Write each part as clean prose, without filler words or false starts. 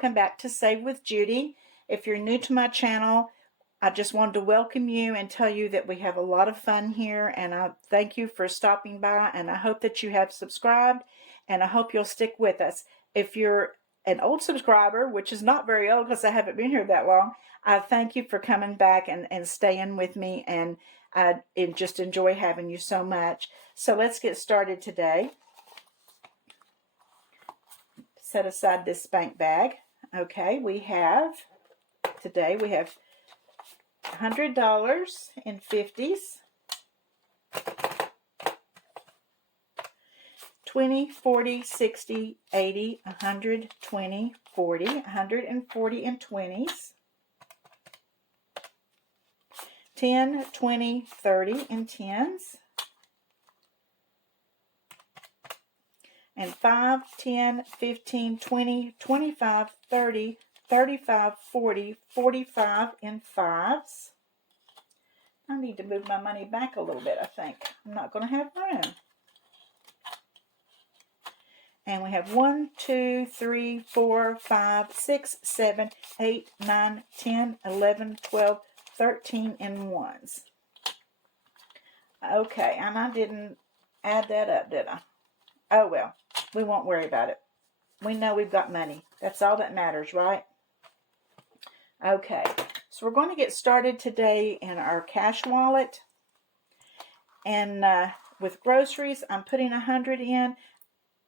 welcome back to Save with Judy. If you're new to my channel, I just wanted to welcome you and tell you that we have a lot of fun here, and I thank you for stopping by, and I hope that you have subscribed, and I hope you'll stick with us. If you're an old subscriber, which is not very old because I haven't been here that long, I thank you for coming back and staying with me, and I just enjoy having you so much. So let's get started today. Set aside this spank bag. Okay, today we have $100 in 50s, 20, 40, 60, 80, 100, 20, 40, 140 in 20s, 10, 20, 30 in 10s, and 5, 10, 15, 20, 25, 30, 35, 40, 45 in 5s. I need to move my money back a little bit, I think. I'm not going to have room. And we have 1, 2, 3, 4, 5, 6, 7, 8, 9, 10, 11, 12, 13 in 1s. Okay, and I didn't add that up, did I? Oh, well, we won't worry about it. We know we've got money. That's all that matters, right? Okay, so we're going to get started today in our cash wallet. And with groceries, I'm putting 100 in.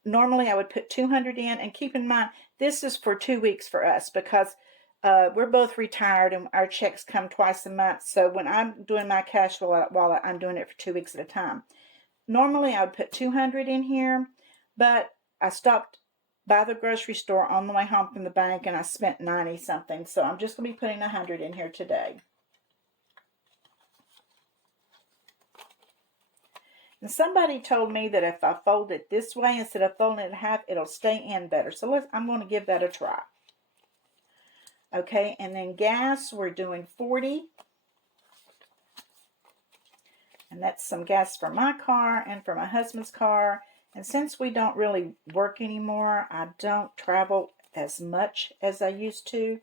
Normally, I would put 200 in. And keep in mind, this is for 2 weeks for us because we're both retired and our checks come twice a month. So when I'm doing my cash wallet, I'm doing it for 2 weeks at a time. Normally, I would put 200 in here, but I stopped by the grocery store on the way home from the bank and I spent 90 something. So I'm just going to be putting 100 in here today. And somebody told me that if I fold it this way instead of folding it in half, it'll stay in better. So I'm going to give that a try. Okay, and then gas, we're doing 40. And that's some gas for my car and for my husband's car. And since we don't really work anymore, I don't travel as much as I used to.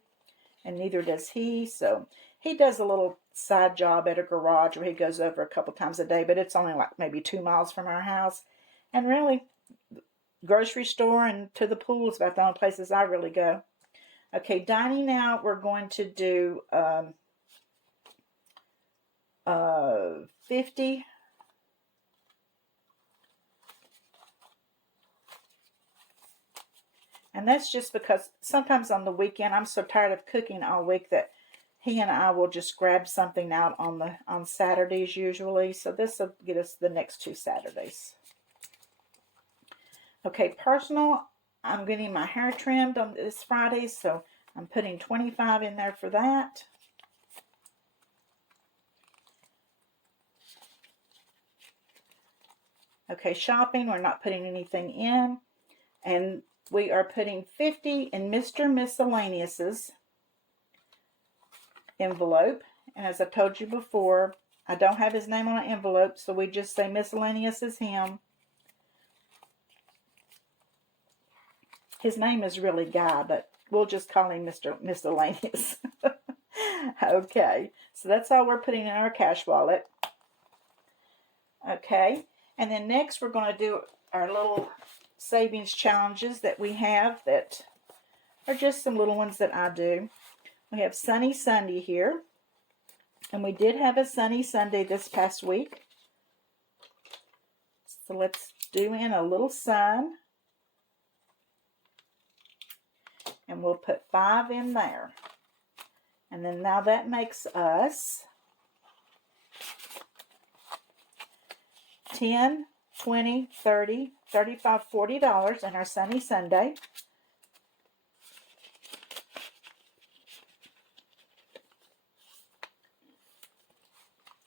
And neither does he. So he does a little side job at a garage where he goes over a couple times a day. But it's only like maybe 2 miles from our house. And really, grocery store and to the pool is about the only places I really go. Okay, dining out, we're going to do 50. And that's just because sometimes on the weekend I'm so tired of cooking all week that he and I will just grab something out on Saturdays usually. So this will get us the next 2 Saturdays. Okay, personal, I'm getting my hair trimmed on this Friday, so I'm putting 25 in there for that. Okay, shopping, we're not putting anything in. And we are putting 50 in Mr. Miscellaneous's envelope. And as I told you before, I don't have his name on an envelope, so we just say Miscellaneous is him. His name is really Guy, but we'll just call him Mr. Miscellaneous. Okay, so that's all we're putting in our cash wallet. Okay, and then next we're going to do our little savings challenges that we have that are just some little ones that I do. We have Sunny Sunday here. And we did have a sunny Sunday this past week. So let's do in a little sun. And we'll put 5 in there. And then now that makes us 10, 20, 30, 35, $40 in our sunny Sunday.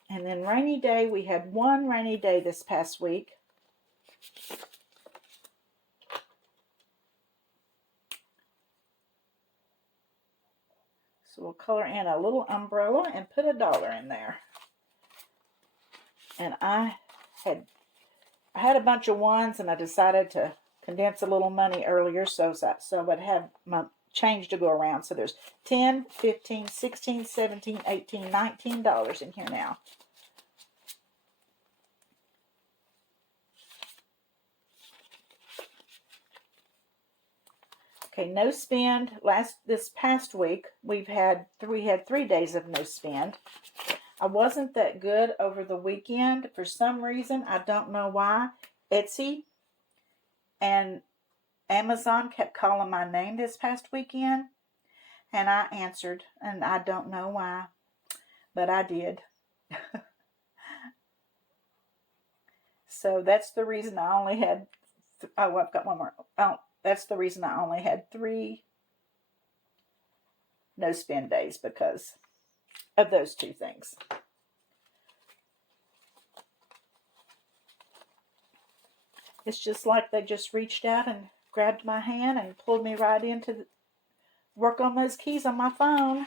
And then rainy day, we had 1 rainy day this past week. So we'll color in a little umbrella and put $1 in there. And I had a bunch of ones, and I decided to condense a little money earlier so I would have my change to go around. So there's $10, $15, $16, $17, $18, $19 in here now. Okay, no spend. This past week we had 3 days of no spend. I wasn't that good over the weekend for some reason. I don't know why. Etsy and Amazon kept calling my name this past weekend, and I answered, and I don't know why, but I did. So that's the reason I only had, oh, I've got one more. Oh, that's the reason I only had 3 no spend days, because of those 2 things. It's just like they just reached out and grabbed my hand and pulled me right into work on those keys on my phone.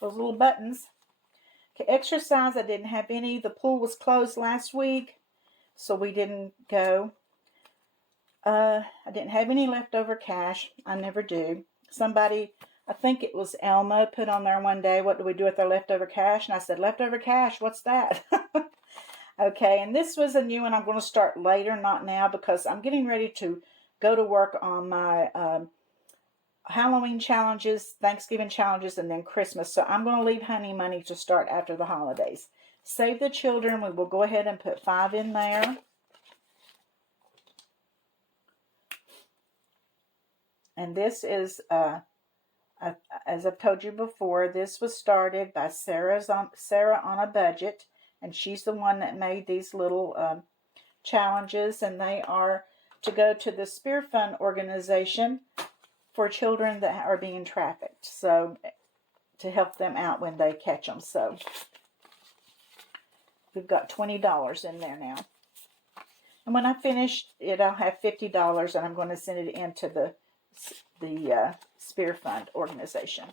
Those little buttons. Okay, exercise, I didn't have any. The pool was closed last week, so we didn't go. I didn't have any leftover cash. I never do. Somebody, I think it was Elma, put on there one day, what do we do with our leftover cash? And I said, leftover cash, what's that? Okay, and this was a new one I'm going to start later, not now, because I'm getting ready to go to work on my Halloween challenges, Thanksgiving challenges, and then Christmas. So I'm going to leave honey money to start after the holidays. Save the Children, we will go ahead and put 5 in there. And this is, as I've told you before, this was started by Sarah on a Budget. And she's the one that made these little challenges. And they are to go to the Spear Fund organization for children that are being trafficked. So, to help them out when they catch them. So, we've got $20 in there now. And when I finish it, I'll have $50. And I'm going to send it into the Spear Fund organization.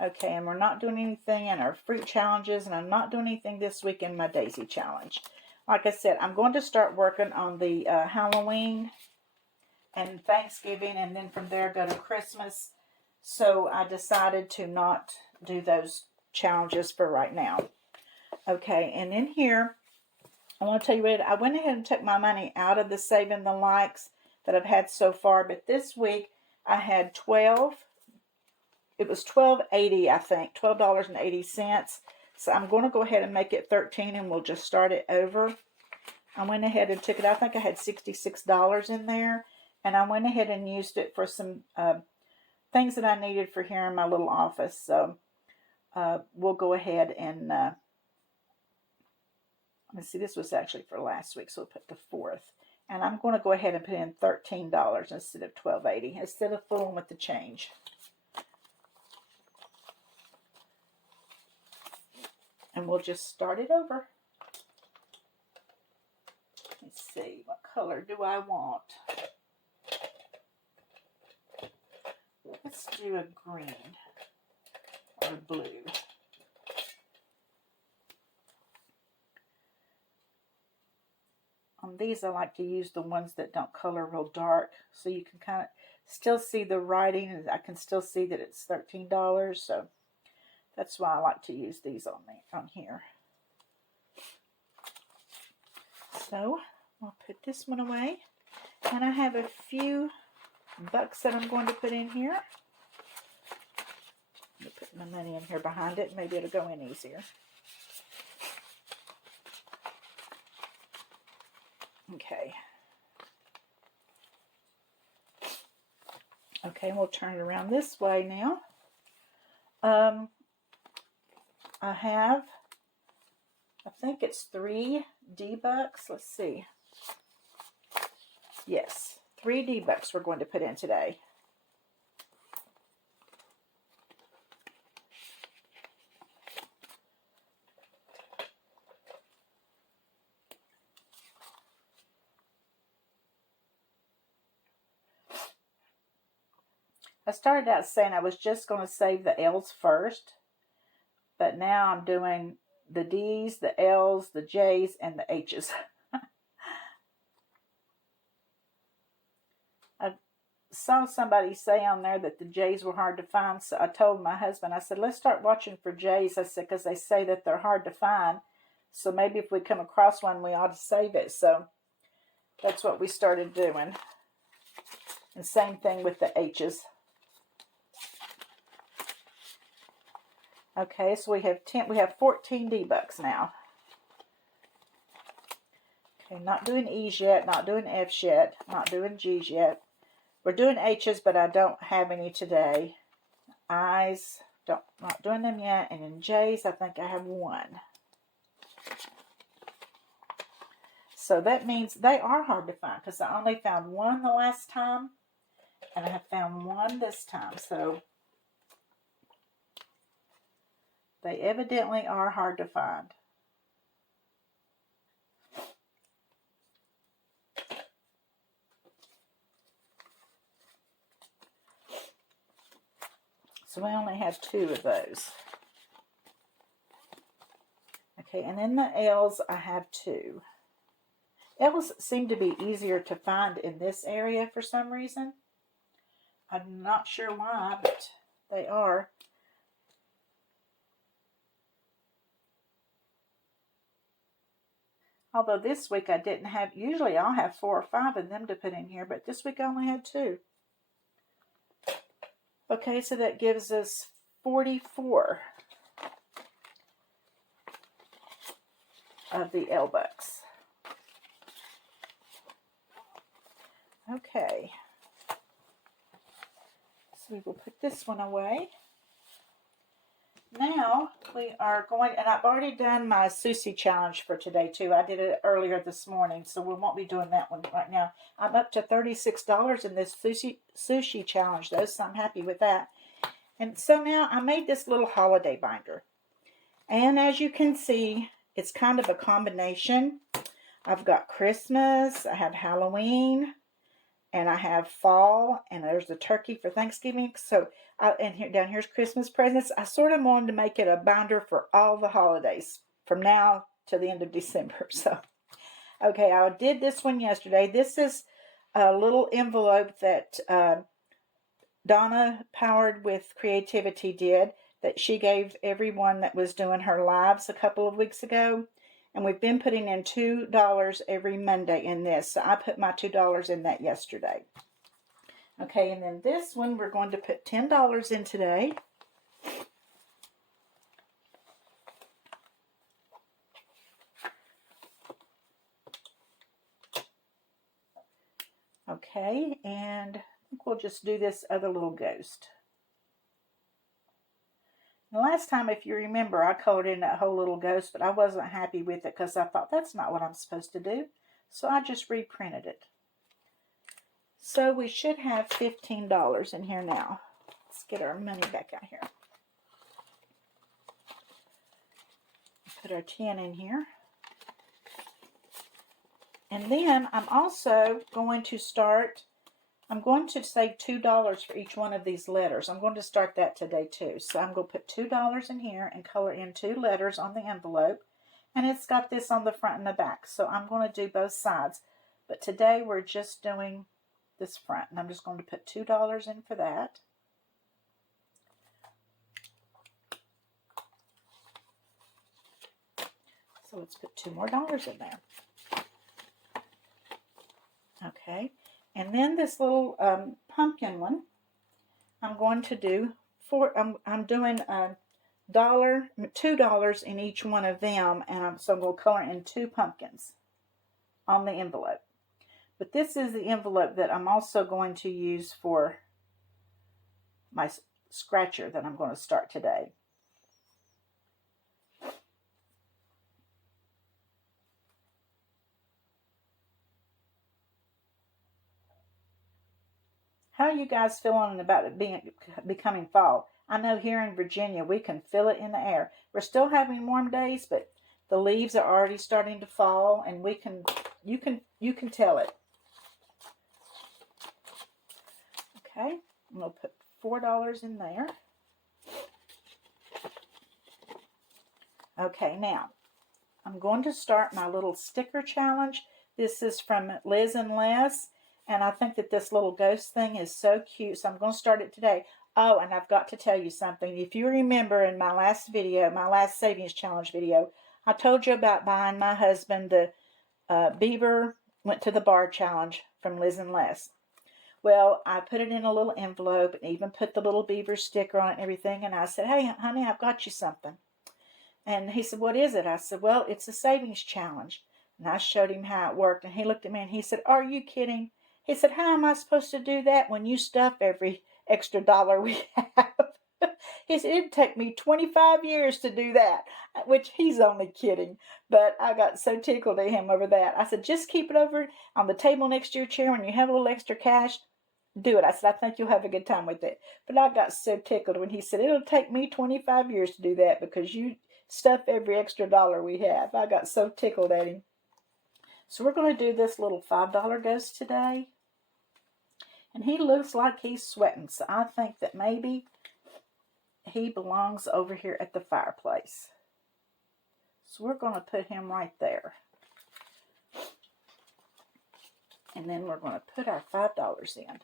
Okay, and we're not doing anything in our fruit challenges, and I'm not doing anything this week in my daisy challenge. Like I said, I'm going to start working on the Halloween and Thanksgiving, and then from there go to Christmas. So I decided to not do those challenges for right now. Okay, and in here, I want to tell you what, I went ahead and took my money out of the saving the likes that I've had so far, but this week I had 12. It was $12.80, I think, $12.80. So I'm going to go ahead and make it 13, and we'll just start it over. I went ahead and took it. I think I had $66 in there, and I went ahead and used it for some things that I needed for here in my little office. So we'll go ahead and let's see. This was actually for last week, so we'll put the 4th. And I'm going to go ahead and put in $13 instead of $12.80, instead of fooling with the change. And we'll just start it over. Let's see, what color do I want? Let's do a green or blue. On these, I like to use the ones that don't color real dark, so you can kind of still see the writing, and I can still see that it's $13. So that's why I like to use these on here. So I'll put this one away, and I have a few bucks that I'm going to put in here. Let me put my money in here behind it. Maybe it'll go in easier. Okay. Okay, we'll turn it around this way now. I have, I think it's 3 D-Bucks. Let's see. Yes, 3 D-Bucks we're going to put in today. I started out saying I was just going to save the L's first, but now I'm doing the D's, the L's, the J's, and the H's. saw somebody say on there that the J's were hard to find, so I told my husband, I said, let's start watching for J's. I said, because they say that they're hard to find, so maybe if we come across one, we ought to save it. So that's what we started doing. And same thing with the H's. Okay, so we have 14 D-bucks now. Okay, not doing E's yet, not doing F's yet, not doing G's yet. We're doing H's, but I don't have any today. I's, not doing them yet. And in J's, I think I have one. So that means they are hard to find, because I only found one the last time, and I have found one this time. So they evidently are hard to find. So we only have 2 of those. Okay, and then the L's, I have 2. L's seem to be easier to find in this area for some reason. I'm not sure why, but they are. Although this week I didn't have, usually I'll have 4 or 5 of them to put in here, but this week I only had 2. Okay, so that gives us 44 of the L-bucks. Okay, so we will put this one away. Now we are going, and I've already done my Sushi challenge for today too. I did it earlier this morning, so we won't be doing that one right now. I'm up to $36 in this sushi challenge though, so I'm happy with that. And so now I made this little holiday binder. And as you can see, it's kind of a combination. I've got Christmas, I have Halloween, and I have fall, and there's the turkey for Thanksgiving. So, and here down here's Christmas presents. I sort of wanted to make it a binder for all the holidays from now to the end of December. So, okay, I did this one yesterday. This is a little envelope that Donna Powered with Creativity did, that she gave everyone that was doing her lives a couple of weeks ago. And we've been putting in $2 every Monday in this. So I put my $2 in that yesterday. Okay, and then this one we're going to put $10 in today. Okay, and I think we'll just do this other little ghost. The last time, if you remember, I colored in that whole little ghost, but I wasn't happy with it because I thought that's not what I'm supposed to do. So I just reprinted it. So we should have $15 in here now. Let's get our money back out here. Put our 10 in here. And then I'm also going to start, I'm going to save $2 for each one of these letters. I'm going to start that today too. So I'm going to put $2 in here and color in 2 letters on the envelope. And it's got this on the front and the back. So I'm going to do both sides. But today we're just doing this front. And I'm just going to put $2 in for that. So let's put 2 more dollars in there. Okay. And then this little pumpkin one, I'm going to do I'm doing $2 in each one of them, and so I'm going to color in 2 pumpkins on the envelope. But this is the envelope that I'm also going to use for my scratcher that I'm going to start today. How are you guys feeling about it becoming fall? I know here in Virginia we can feel it in the air. We're still having warm days, but the leaves are already starting to fall, and you can tell it. Okay, I'm going to put $4 in there. Okay, now I'm going to start my little sticker challenge. This is from Liz and Les. And I think that this little ghost thing is so cute. So I'm going to start it today. Oh, and I've got to tell you something. If you remember in my last video, my last savings challenge video, I told you about buying my husband the Beaver Went to the Bar challenge from Liz and Les. Well, I put it in a little envelope and even put the little beaver sticker on it and everything. And I said, hey, honey, I've got you something. And he said, what is it? I said, well, it's a savings challenge. And I showed him how it worked. And he looked at me and he said, are you kidding? He said, how am I supposed to do that when you stuff every extra dollar we have? He said, it'd take me 25 years to do that, which he's only kidding. But I got so tickled at him over that. I said, just keep it over on the table next to your chair when you have a little extra cash. Do it. I said, I think you'll have a good time with it. But I got so tickled when he said, it'll take me 25 years to do that because you stuff every extra dollar we have. I got so tickled at him. So we're going to do this little $5 ghost today. And he looks like he's sweating. So I think that maybe he belongs over here at the fireplace. So we're going to put him right there. And then we're going to put our $5 in.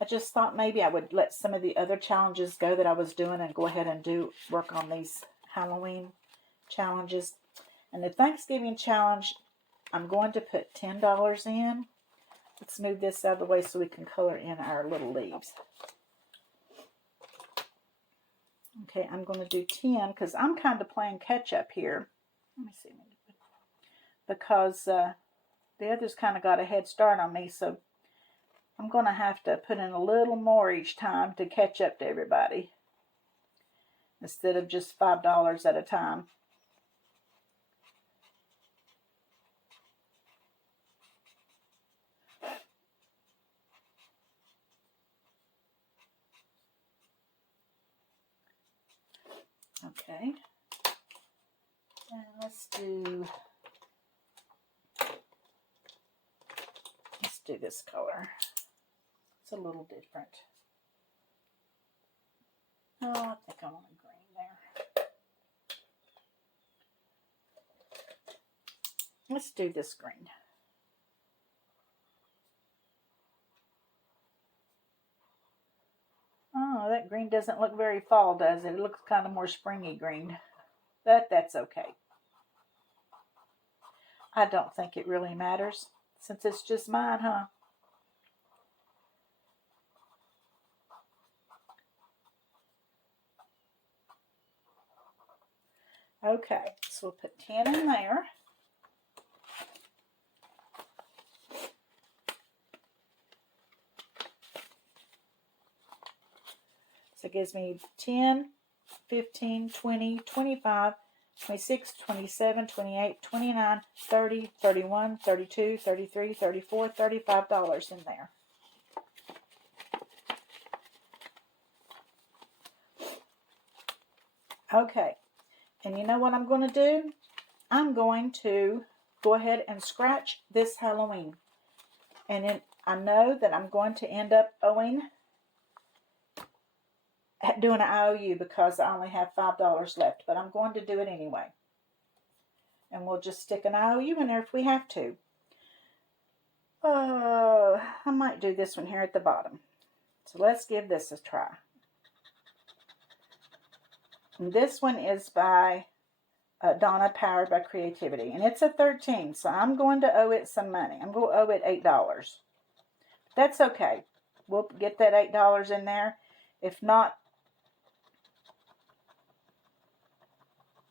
I just thought maybe I would let some of the other challenges go that I was doing and go ahead and work on these Halloween challenges. And the Thanksgiving challenge, I'm going to put $10 in. Let's move this out of the way so we can color in our little leaves. Okay, I'm going to do 10 because I'm kind of playing catch up here. Let me see. Because the others kind of got a head start on me, so I'm going to have to put in a little more each time to catch up to everybody instead of just $5 at a time. Okay, and let's do this color. It's a little different. Oh, I think I want a green there. Let's do this green. Oh, that green doesn't look very fall, does it? It looks kind of more springy green. That's okay. I don't think it really matters since it's just mine, huh? Okay, so we'll put 10 in there. So it gives me 10, 15, 20, 25, 26, 27, 28, 29, 30, 31, 32, 33, 34, $35 in there. Okay, and you know what I'm going to do? I'm going to go ahead and scratch this Halloween. And then I know that I'm going to end up doing an IOU because I only have $5 left, but I'm going to do it anyway. And we'll just stick an IOU in there if we have to. I might do this one here at the bottom. So let's give this a try. And this one is by Donna, Powered by Creativity. And it's a 13, so I'm going to owe it some money. I'm going to owe it $8. That's okay. We'll get that $8 in there. If not,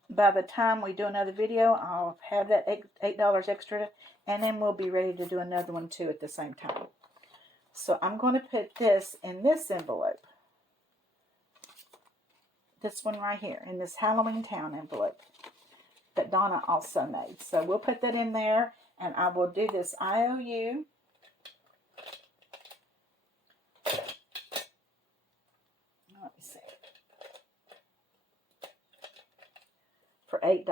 by the time we do another video, I'll have that $8 extra, and then we'll be ready to do another one too at the same time. So I'm going to put this in this envelope. This one right here, in this Halloween Town envelope that Donna also made. So we'll put that in there, and I will do this IOU. Let me see. For $8.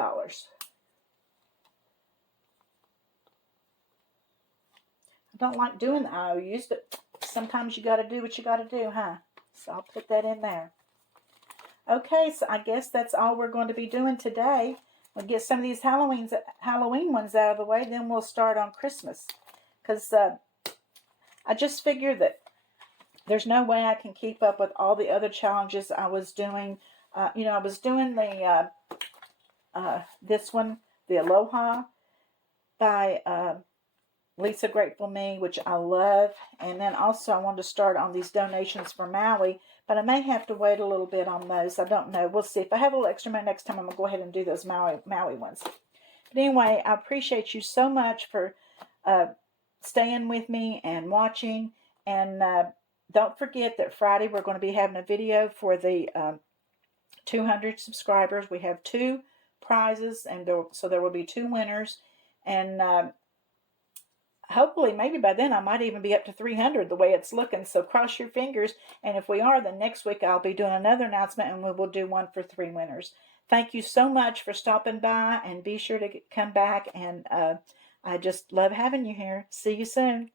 I don't like doing the IOUs, but sometimes you got to do what you got to do, huh? So I'll put that in there. Okay, so I guess that's all we're going to be doing today. we'll get some of these Halloween ones out of the way, then we'll start on Christmas. Because I just figured that there's no way I can keep up with all the other challenges I was doing. I was doing the this one, the Aloha by Lisa Grateful Me, which I love. And then also I wanted to start on these donations for Maui, but I may have to wait a little bit on those. I don't know. We'll see. If I have a little extra money next time, I'm going to go ahead and do those Maui ones. But anyway, I appreciate you so much for staying with me and watching. And don't forget that Friday we're going to be having a video for the 200 subscribers. We have 2 prizes, and so there will be 2 winners. And hopefully, maybe by then I might even be up to 300 the way it's looking. So cross your fingers. And if we are, then next week I'll be doing another announcement, and we will do one for 3 winners. Thank you so much for stopping by, and be sure to come back. And I just love having you here. See you soon.